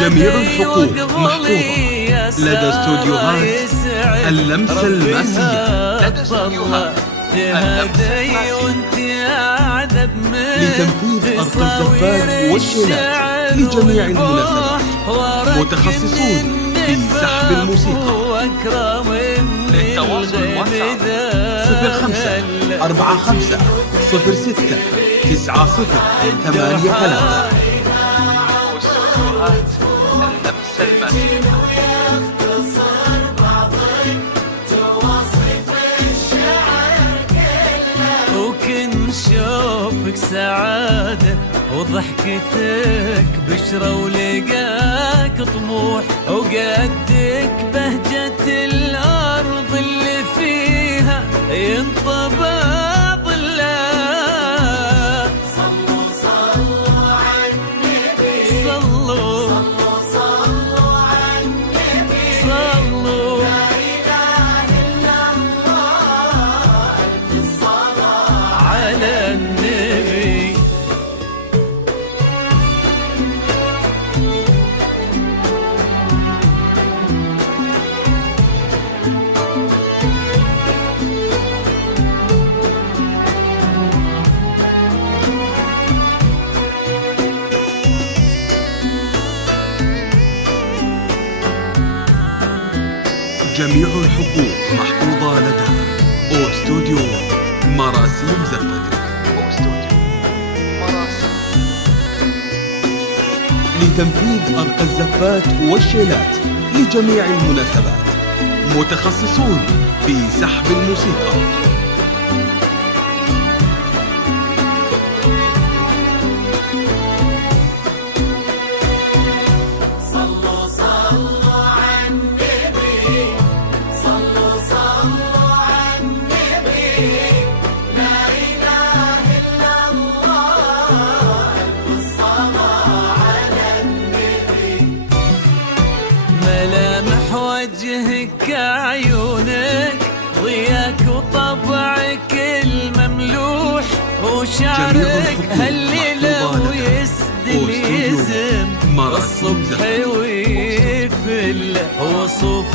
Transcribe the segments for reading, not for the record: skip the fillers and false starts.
جميع الحقوق محفوظة لدى استوديوهات اللمسة الماسية. لتنفيذ أرق الزفات والشيلات لجميع المناسبات. متخصصون في سحب الموسيقى. للتواصل واتساب 05 45 06 90 83. واستوديوهات اللمسة الماسية. وكن شوفك سعادة وضحكتك بشرة ولقاك طموح، وقدك بهجة الأرض اللي فيها ينطبع ظلها. صلوا صلوا على النبي، صلوا صلوا على النبي، صلوا لا إله إلا الله، ألف الصلاة على النبي. جميع الحقوق محفوظة لدى استوديو مراسيم زفتك. لتنفيذ أرق الزفات والشيلات لجميع المناسبات. متخصصون في سحب الموسيقى. ملامح وجهك عيونك ضياك وطبعك المملوح، وشعرك هالليلة ويسدل يزم الصبح ويفل، وصوف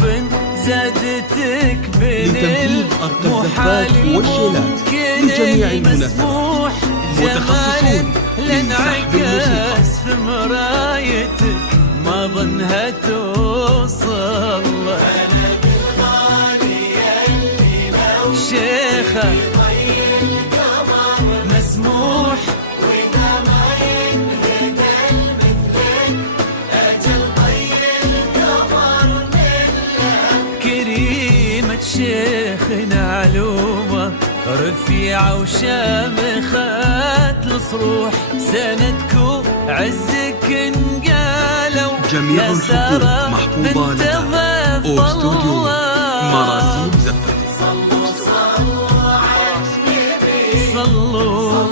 زادتك بين المحال ممكن المسموح، جمالك لنعكس في مرايتك ما ظنها توصل. أنا بالغالي اللي لو شيخة طي القمر مسموح، وإذا ما ينهد المثلك أجل طي القمر منك. كريمة شيخنا علومة رفيعة وشامخات الصروح، سندكو عزك انقالوا. جميع الحقوق محفوظة لدى استوديو مراسيم زفتك. صلوا صلوا على النبي، صلوا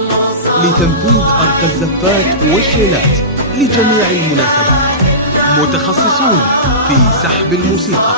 لتنفيذ أرق الزفات والشيلات لجميع المناسبات. متخصصون في سحب الموسيقى.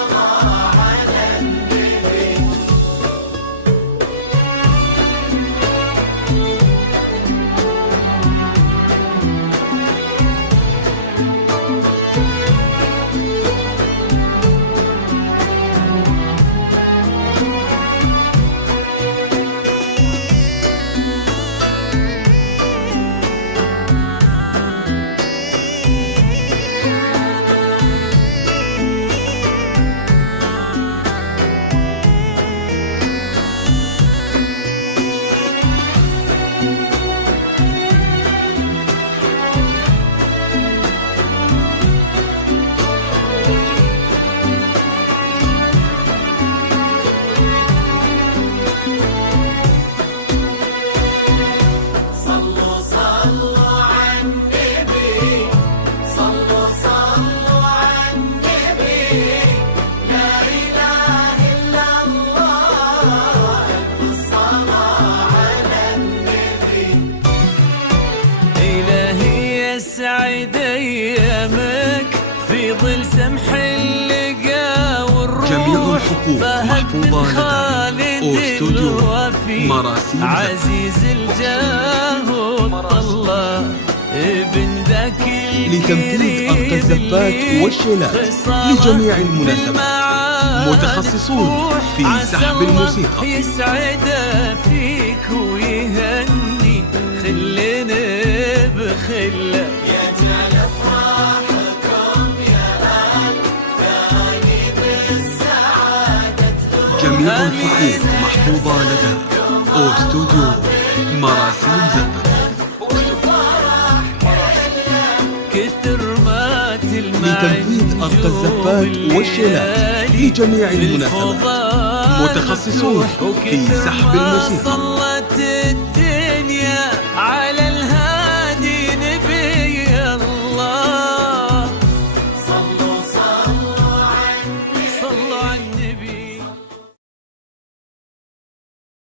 سعيد ايامك في ظل سمح اللقا والروح. جميع الحقوق محفوظة لدى استوديو مراسيم عزيز الجاه والطلة ابن ذاك لتنفيذ أرقى الزفات والشيلات لجميع المناسبات. متخصصون في سحب الموسيقى. يسعده فيك ويهني خلنا بخله يجعل افراحكم يا اهل ثاني بالسعاده. جميع الحقوق محفوظة لدى أوستوديو مراسيم زفت. كثر ما تلمع لتنفيذ أرقى الزفات والشيلات لجميع المناسبات. متخصصون في سحب الموسيقى.